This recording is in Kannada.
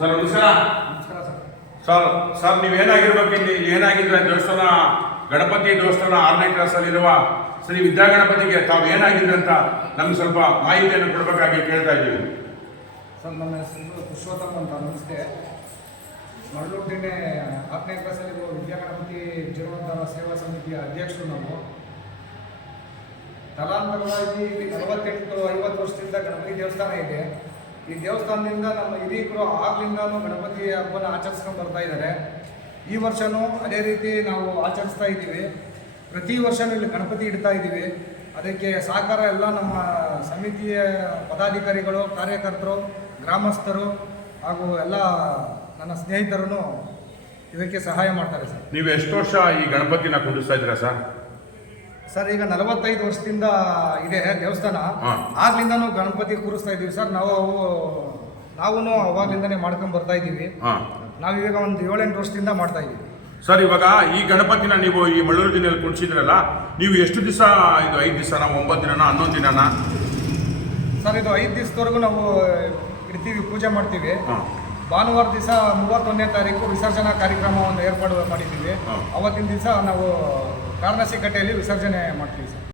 ಸರ್ ನಮಸ್ಕಾರ. ನಮಸ್ಕಾರ ಸರ್. ಸರ್ ಸರ್ ನೀವೇನಾಗಿರ್ಬೇಕು ಇಲ್ಲಿ ಏನಾಗಿದ್ರೆ ದೇವಸ್ಥಾನ ಗಣಪತಿ ದೇವಸ್ಥಾನ 6ನೇ ಕ್ಲಾಸಲ್ಲಿರುವ ಶ್ರೀ ವಿದ್ಯಾಗಣಪತಿಗೆ ತಾವು ಏನಾಗಿದ್ರೆ ಅಂತ ನಮ್ಗೆ ಸ್ವಲ್ಪ ಮಾಹಿತಿಯನ್ನು ಕೊಡಬೇಕಾಗಿ ಕೇಳ್ತಾ ಇದ್ದೀವಿ. ಸರ್ ನನ್ನ ಹೆಸರು ಪುರುಷೋತ್ತಮ ಅಂತ. ನಮಸ್ತೆ. ಮರಳೂರು ದಿಣ್ಣೆ 6ನೇ ಕ್ಲಾಸಲ್ಲಿ ವಿದ್ಯಾಗಣಪತಿ ಜೀರ್ಣೋದ್ಧಾರ ಸೇವಾ ಸಮಿತಿಯ ಅಧ್ಯಕ್ಷರು ನಾವು. ತಲಾಂತರವಾಗಿ ಇಲ್ಲಿ 48-50 ವರ್ಷದಿಂದ ಗಣಪತಿ ದೇವಸ್ಥಾನ ಇದೆ. ಈ ದೇವಸ್ಥಾನದಿಂದ ನಮ್ಮ ಹಿರಿಯರು ಆಗ್ಲಿಂದನೂ ಗಣಪತಿ ಹಬ್ಬನ ಆಚರಿಸ್ಕೊಂಡು ಬರ್ತಾ ಇದ್ದಾರೆ. ಈ ವರ್ಷವೂ ಅದೇ ರೀತಿ ನಾವು ಆಚರಿಸ್ತಾ ಇದ್ದೀವಿ. ಪ್ರತಿ ವರ್ಷವೂ ಇಲ್ಲಿ ಗಣಪತಿ ಇಡ್ತಾ ಇದ್ದೀವಿ. ಅದಕ್ಕೆ ಸಹಕಾರ ಎಲ್ಲ ನಮ್ಮ ಸಮಿತಿಯ ಪದಾಧಿಕಾರಿಗಳು, ಕಾರ್ಯಕರ್ತರು, ಗ್ರಾಮಸ್ಥರು ಹಾಗೂ ಎಲ್ಲ ನನ್ನ ಸ್ನೇಹಿತರು ಇದಕ್ಕೆ ಸಹಾಯ ಮಾಡ್ತಾರೆ ಸರ್. ನೀವು ಎಷ್ಟು ವರ್ಷ ಈ ಗಣಪತಿನ ಕುಂಡಿಸ್ತಾ ಇದ್ದೀರಾ ಸರ್? ಸರ್ ಈಗ 45 ವರ್ಷದಿಂದ ಇದೆ ದೇವಸ್ಥಾನ. ಆಗ್ಲಿಂದನೂ ಗಣಪತಿ ಕೂರಿಸ್ತಾ ಇದ್ದೀವಿ ಸರ್. ನಾವು ಅವಾಗ್ಲಿಂದನೇ ಮಾಡ್ಕೊಂಡು ಬರ್ತಾ ಇದ್ದೀವಿ. ನಾವೀಗ ಒಂದು 7-8 ವರ್ಷದಿಂದ ಮಾಡ್ತಾ ಇದ್ದೀವಿ ಸರ್. ಇವಾಗ ಈ ಗಣಪತಿನ ನೀವು ಈ ಮಳ್ಳೂರು ದಿನಲ್ಲಿ ಕುಣಿಸಿದ್ರಲ್ಲ, ನೀವು ಎಷ್ಟು ದಿವಸ ಇದು 5 ದಿವಸನ 9 ದಿನನ 11 ದಿನನ? ಸರ್ ಇದು 5 ದಿವಸದವರೆಗೂ ನಾವು ಇಡ್ತೀವಿ, ಪೂಜೆ ಮಾಡ್ತೀವಿ. ಭಾನುವಾರ ದಿವಸ 31ನೇ ತಾರೀಕು ವಿಸರ್ಜನಾ ಕಾರ್ಯಕ್ರಮವನ್ನು ಏರ್ಪಾಡು ಮಾಡಿದ್ದೀವಿ. ಅವತ್ತಿನ ದಿವಸ ನಾವು ಕಾರಣಸಿಕಟ್ಟೆಯಲ್ಲಿ ವಿಸರ್ಜನೆ ಮಾಡ್ತೀವಿ ಸರ್.